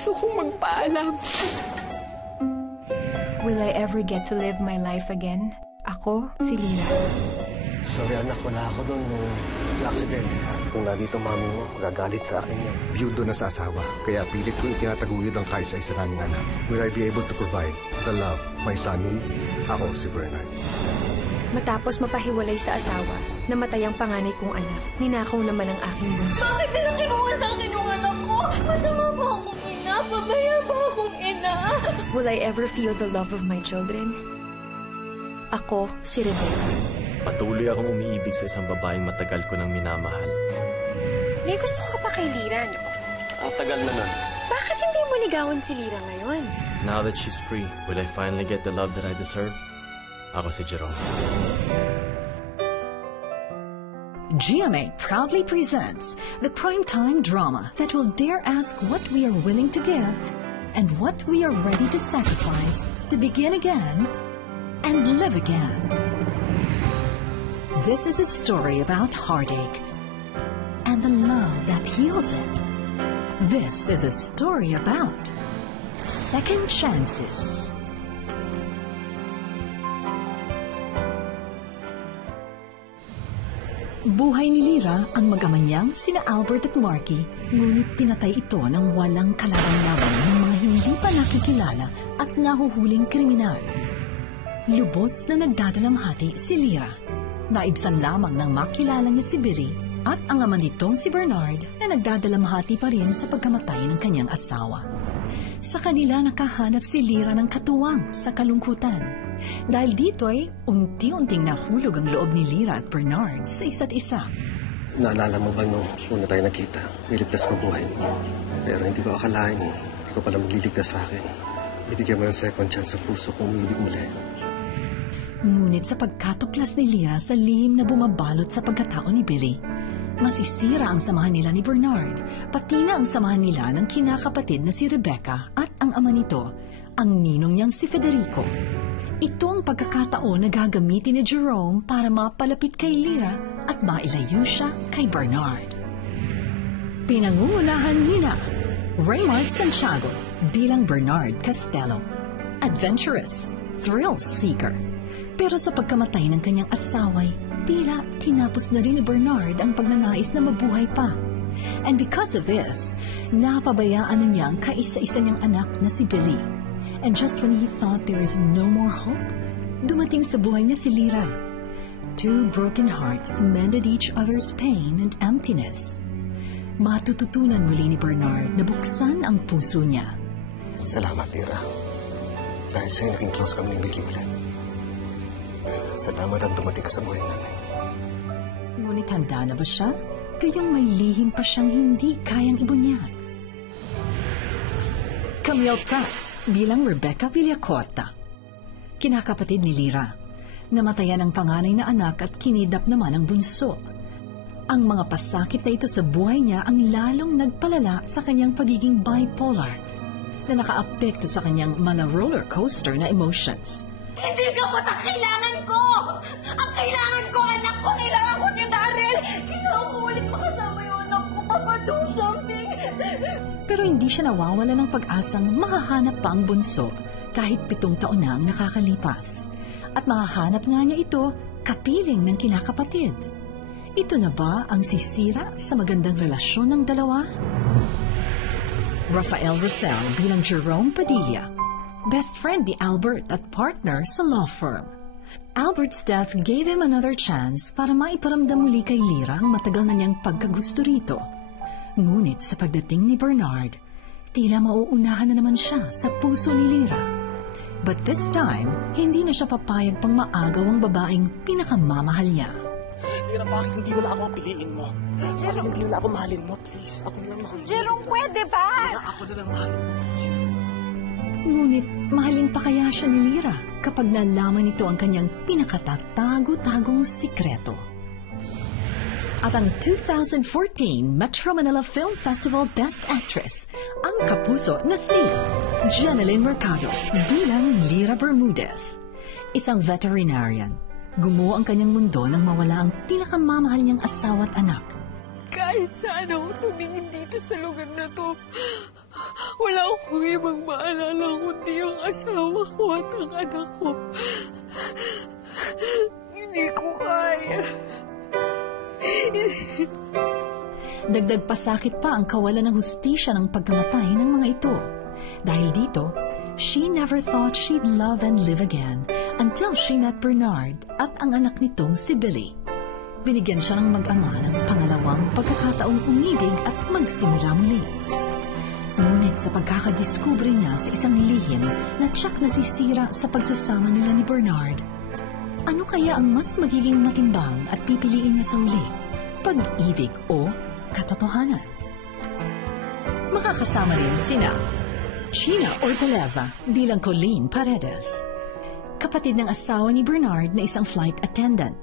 Gusto kong magpaalam. Will I ever get to live my life again? Ako, si Lira. Sorry anak, wala ako doon nung na-aksidente ka. Kung nandito mami mo, magagalit sa akin yan. Biyudo na sa asawa, kaya pilit ko itinataguyod ang kaisa-isa naming anak. Will I be able to provide the love my son needs? Ako si Bernard. Matapos mapahiwalay sa asawa, namatay ang panganay kong anak. Ninakaw naman ang aking bunso. Bakit nila kinuha sa akin yung anak ko? Masama ba akong ina? Pabaya ba akong ina? Will I ever feel the love of my children? Ako, si Rebecca. Patuloy akong umiibig sa isang babaeng matagal ko nang minamahal. May gusto ka pa kay Lira, no? Ang tagal na nun. Bakit hindi mo ligawan si Lira ngayon? Now that she's free, will I finally get the love that I deserve? Ako si Jerome. GMA proudly presents the primetime drama that will dare ask what we are willing to give and what we are ready to sacrifice to begin again and live again. This is a story about heartache and the love that heals it. This is a story about second chances. Buhay ni Lira ang mag-ama niyang sina Albert at Marky, ngunit pinatay ito ng walang kalaban-laban ng mga hindi pa nakikilala at nahuhuling kriminal. Lubos na nagdadalamhati si Lira. Naibsan lamang ng makilala niya si Billy at ang ama nitong si Bernard na nagdadalamhati pa rin sa pagkamatay ng kanyang asawa. Sa kanila nakahanap si Lira ng katuwang sa kalungkutan. Dahil dito ay unti-unting nahulog ang loob ni Lira at Bernard sa isa't isa. Naalala mo ba nung una tayo nakita? Niligtas mo buhay mo. Pero hindi ko akalain, hindi ko pala magliligtas sa akin. Binigyan mo ng second chance sa puso kong umibig muli. Ngunit sa pagkatuklas ni Lira sa lihim na bumabalot sa pagkatao ni Billy, masisira ang samahan nila ni Bernard, pati na ang samahan nila ng kinakapatid na si Rebecca at ang ama nito, ang ninong niyang si Federico. Ito ang pagkakataon na gagamitin ni Jerome para mapalapit kay Lira at mailayo siya kay Bernard. Pinangungunahan nina Raymond Santiago bilang Bernard Castello, adventurous, thrill seeker. Pero sa pagkamatay ng kanyang asaway, tila tinapos na rin ni Bernard ang pagnanais na mabuhay pa. And because of this, napabayaan na niya ang kaisa-isa niyang anak na si Billy. And just when he thought there is no more hope, dumating sa buhay niya si Lira. Two broken hearts mended each other's pain and emptiness. Matututunan muli ni Bernard na buksan ang puso niya. Salamat, Lira. Dahil sa'yo naging close kami ni Billy ulit. Salamat at dumating ka sa buhay namin. Ngunit handa na ba siya? Gayong may lihim pa siyang hindi kayang ibunyag. Camille Prats bilang Rebecca Villacorta. Kinakapatid ni Lira. Namatayan ang panganay na anak at kinidnap naman ang bunso. Ang mga pasakit na ito sa buhay niya ang lalong nagpalala sa kanyang pagiging bipolar na nakaapekto sa kanyang mala-roller coaster na emotions. Hindi ka ba't ang kailangan ko? Ang kailangan ko, anak ko, kailangan ko si Daryl. Kailangan ko ulit makasama yung anak ko. Papa, do something. Pero hindi siya nawawala ng pag-asang mahahanap pa ang bunso kahit 7 taon na ang nakakalipas. At mahahanap nga niya ito kapiling ng kinakapatid. Ito na ba ang sisira sa magandang relasyon ng dalawa? Rafael Rosell bilang Jerome Padilla, best friend ni Albert at partner sa law firm. Albert's death gave him another chance para maiparamdam muli kay Lira ang matagal na niyang pagkagusto rito. Ngunit sa pagdating ni Bernard, tila mauunahan na naman siya sa puso ni Lira. But this time, hindi na siya papayag pang maagaw ang babaeng pinakamamahal niya. Lira, bakit hindi wala ako ang piliin mo? Bakit hindi wala ako mahalin mo? Please, ako na lang mahalin mo. Jerome, pwede ba? Lira, ako na lang mahalin mo. Please. Ngunit mahalin pa kaya siya ni Lira kapag nalaman nito ang kanyang pinakatatago-tagong sikreto. At ang 2014 Metro Manila Film Festival Best Actress, ang kapuso na si Jeneline Mercado bilang Lira Bermudez. Isang veterinarian, gumuho ang kanyang mundo nang mawala ang pinakamamahal niyang asawa at anak. Kahit saan ako tumingin dito sa lugar na to, Wala akong ibang maalala kundi yung asawa ko at ang anak ko. Hindi ko kaya. Dagdag pasakit pa ang kawalan ng hustisya ng pagkamatay ng mga ito. Dahil dito, she never thought she'd love and live again until she met Bernard at ang anak nitong si Billy. Binigyan siya ng mag-ama ng pangalawang pagkakataong umibig at magsimula muli. Ngunit sa pagkakadiskubre niya sa isang lihim na tiyak nasisira sa pagsasama nila ni Bernard, ano kaya ang mas magiging matimbang at pipiliin niya sa uli? Pag-ibig o katotohanan? Makakasama rin sina China Ortaleza bilang Colleen Paredes, kapatid ng asawa ni Bernard na isang flight attendant.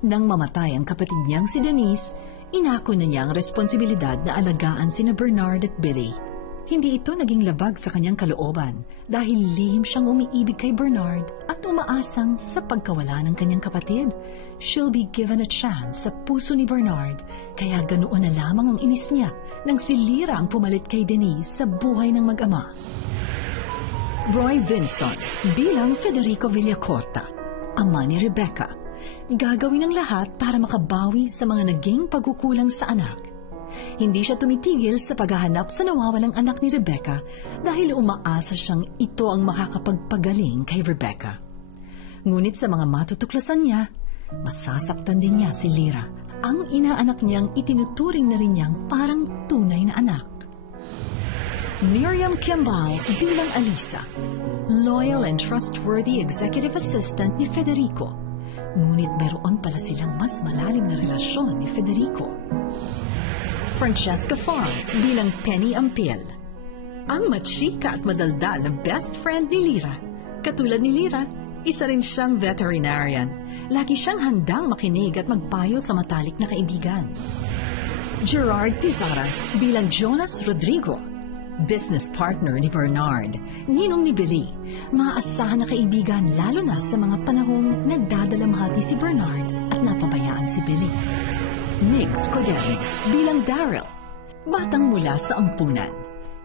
Nang mamatay ang kapatid niyang si Denise, inako na niya ang responsibilidad na alagaan sina Bernard at Billy. Hindi ito naging labag sa kanyang kalooban dahil lihim siyang umiibig kay Bernard at umaasang sa pagkawala ng kanyang kapatid, she'll be given a chance sa puso ni Bernard, kaya ganoon na lamang ang inis niya nang si Lyra ang pumalit kay Denise sa buhay ng mag-ama. Roy Vinson bilang Federico Villacorta, ama ni Rebecca, gagawin ang lahat para makabawi sa mga naging pagkukulang sa anak. Hindi siya tumitigil sa paghahanap sa nawawalang anak ni Rebecca dahil umaasa siyang ito ang makakapagpagaling kay Rebecca. Ngunit sa mga matutuklasan niya, masasaktan din niya si Lyra, ang inaanak niyang itinuturing na rin niyang parang tunay na anak. Miriam Kimball bilang Alisa, loyal and trustworthy executive assistant ni Federico. Ngunit meron pala silang mas malalim na relasyon ni Federico. Francesca Farr bilang Penny Ampil, ang matsika at madaldal na best friend ni Lyra. Katulad ni Lyra, isa rin siyang veterinarian. Lagi siyang handang makinig at magpayo sa matalik na kaibigan. Gerard Pizaras bilang Jonas Rodrigo, business partner ni Bernard, ninong ni Billy, maaasahan na kaibigan lalo na sa mga panahong nagdadalamhati si Bernard at napabayaan si Billy. Nick Scuderi bilang Daryl, batang mula sa ampunan,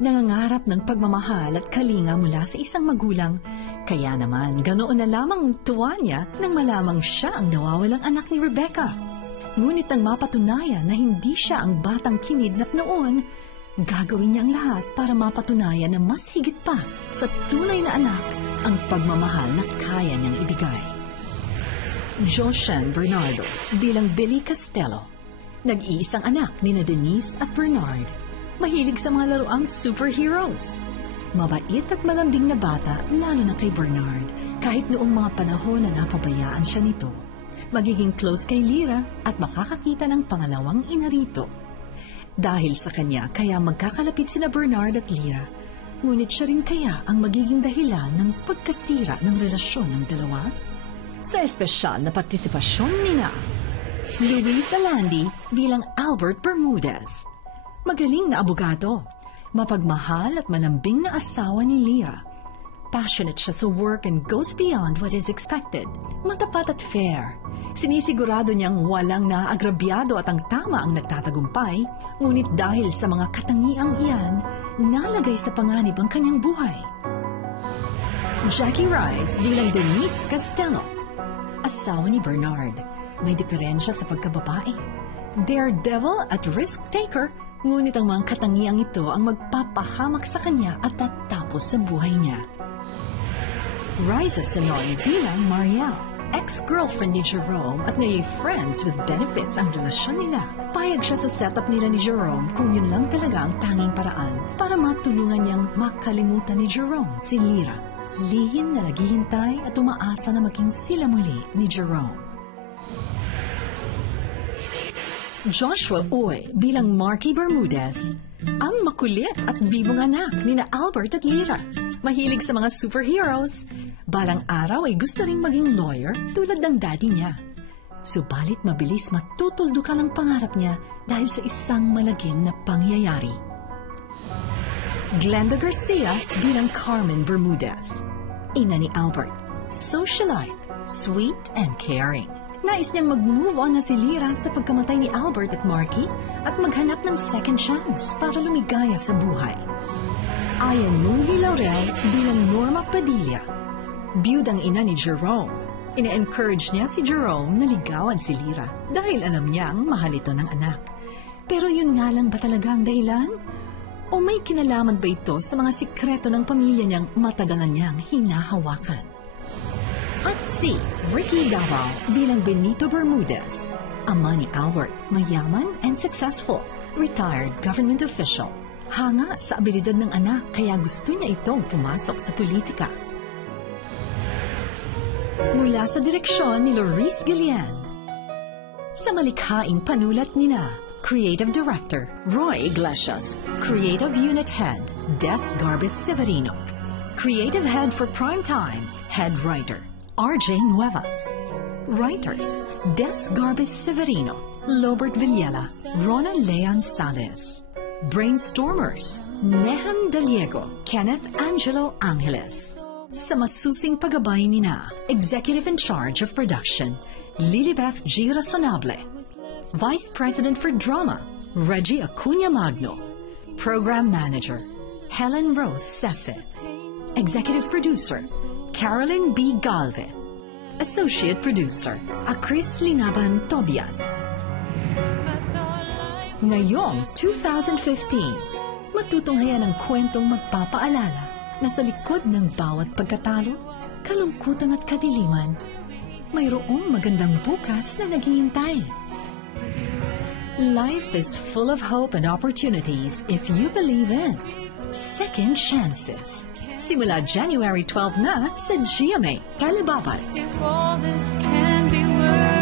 nangangarap ng pagmamahal at kalinga mula sa isang magulang, kaya naman ganoon na lamang tuwa niya nang malamang siya ang nawawalang anak ni Rebecca. Ngunit nang mapatunayan na hindi siya ang batang kinidnap noon, gagawin niya ang lahat para mapatunayan na mas higit pa sa tunay na anak ang pagmamahal na kaya niyang ibigay. Joshan Bernardo bilang Billy Castello, nag-iisang anak ni Denise at Bernard, mahilig sa mga laruang superheroes. Mabait at malambing na bata lalo na kay Bernard, kahit noong mga panahon na napabayaan siya nito. Magiging close kay Lyra at makakakita ng pangalawang ina rito. Dahil sa kanya, kaya magkakalapit sina Bernard at Lyra. Ngunit siya rin kaya ang magiging dahilan ng pagkasira ng relasyon ng dalawa? Sa espesyal na partisipasyon nina Luis Alandi bilang Albert Bermudez, magaling na abogado, mapagmahal at malambing na asawa ni Lyra. Passionate siya sa work and goes beyond what is expected. Matapat at fair. Sinisigurado niyang walang naagrabyado at ang tama ang nagtatagumpay, ngunit dahil sa mga katangiang iyan, nalagay sa panganib ang kanyang buhay. Jackie Rice bilang Denise Castello, asawa ni Bernard, may diferensya sa pagkababae. Daredevil at risk-taker, ngunit ang mga katangiang ito ang magpapahamak sa kanya at tatapos sa buhay niya. Riza Sonoy bilang Mariel, ex-girlfriend ni Jerome at ngayon friends with benefits ang relasyon nila. Payag siya sa setup nila ni Jerome kung yun lang talaga ang tanging paraan para matulungan niyang makalimutan ni Jerome si Lyra. Lihim na naghihintay at umaasa na maging sila muli ni Jerome. Joshua Uy bilang Marky Bermudez, ang makulit at bibong anak ni na Albert at Lyra. Mahilig sa mga superheroes. Balang araw ay gusto ring maging lawyer tulad ng daddy niya. Subalit mabilis matutuldukan ang pangarap niya dahil sa isang malagim na pangyayari. Glenda Garcia bilang Carmen Bermudez, ina ni Albert, socialite, sweet and caring. Nais niyang mag-move on na si Lyra sa pagkamatay ni Albert at Marky at maghanap ng second chance para lumigaya sa buhay. Ayan Nuli Laurel bilang Norma Padilla. Biyudang ina ni Jerome. Ina-encourage niya si Jerome na ligawan si Lyra dahil alam niyang mahal ito ng anak. Pero yun nga lang ba talaga ang dahilan? O may kinalaman ba ito sa mga sikreto ng pamilya niyang matagalan niyang hinahawakan? At si Ricky Davao bilang Benito Bermudez. Ama ni Albert, mayaman and successful, retired government official. Hanga sa abilidad ng anak kaya gusto niya itong pumasok sa politika. Mula sa direksyon ni Loris Gillian. Sa malikhaing panulat nina, Creative Director Roy Iglesias, Creative Unit Head Des Garbes Severino, Creative Head for Primetime, Head Writer RJ Nuevas, Writers Des Garbes Severino, Lobert Villela, Rona Leon Sales, Brainstormers Nehem Daliego, Kenneth Angelo Angeles. Sa masusing paggabay nina, Executive in Charge of Production, Lilibeth G. Razonable, Vice President for Drama, Reggie Acuña Magno, Program Manager, Helen Rose Sese, Executive Producer, Carolyn B. Galve, Associate Producer, Chris Linaban Tobias. Ngayong 2015, matutunghayan ang kwentong magpapaalala na sa likod ng bawat pagkatalo, kalungkutan at kadiliman, mayroong magandang bukas na naghihintay. Life is full of hope and opportunities if you believe in second chances. Simula January 12 na sa GMA Telebaban. If all this can be worth